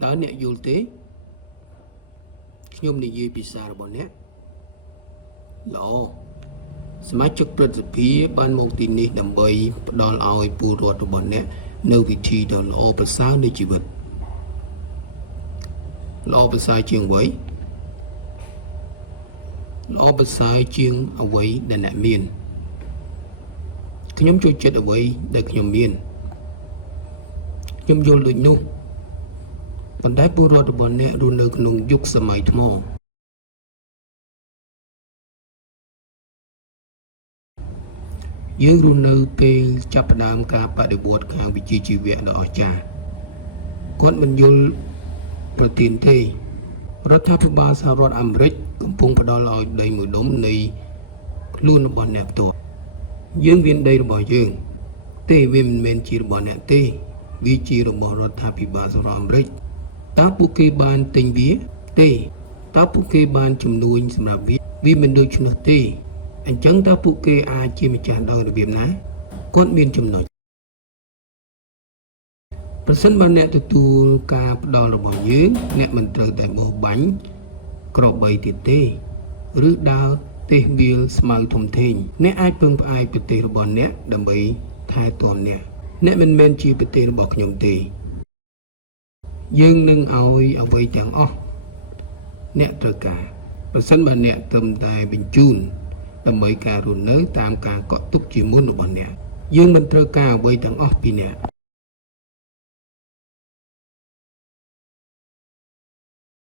đó nè du tế nhôm này gì bị xa rồi bọn nè lọสมาชิกประสิทธิ์บ้านมงตินีดำใบดอลเอาปูรอดบนเนี่ยเนื้อวิธีดอลเอาภาษาในชีวิตเอาภาษาเชียงไว้เอาภาษาเชียงเอาไว้ดันเมียนขยมช่วยจัดเอาไว้ได้ขยมเมียนขยมโยนลุยนุ่งปัญหาปูรอดบนเนี่ยรุนแรงขนมยุคสมัยทมอយើងរស់នៅពេលចាប់ផ្ដើមការបដិវត្តខាងវិជ្ជាជីវៈដ៏អស្ចារ្យគាត់មិនយល់ប្រទានទេរដ្ឋាភិបាលសហរដ្ឋអាមេរិកកំពុងផ្ដល់ឲ្យដីមួយដុំនៃខ្លួនរបស់អ្នកផ្ទាល់យើងមានដីរបស់យើងទេវាមិនមែនជារបស់អ្នកទេវាជារបស់រដ្ឋាភិបាលសហរដ្ឋអាមេរិកតើពួកគេបានទិញវាទេតើពួកគេបានជំនួយសម្រាប់វាមិនដូច្នោះទេអញ្ចឹងតើពួកគេអាចជាម្ចាស់ដោយរបៀបណាគាត់មានចំណុចប្រសិនបើអ្នកទទួលការផ្ដល់របស់យើងអ្នកមិនត្រូវតែបោះបាញ់ក្របីទៀតទេឬដើរទេសវាលស្មៅធំធេងអ្នកអាចពឹងផ្អែកប្រទេសរបស់អ្នកដើម្បីថែទាំអ្នកមិនមែនជាប្រទេសរបស់ខ្ញុំទេយើងនឹងឲ្យអ្វីទាំងអស់អ្នកត្រូវការប្រសិនបើអ្នកត្រឹមតែបញ្ជូនដើម្បីការរស់នៅតាមការកក់ទុកជាមុនរបស់អ្នកយើងមិនត្រូវការអ្វីទាំងអស់ពីអ្នក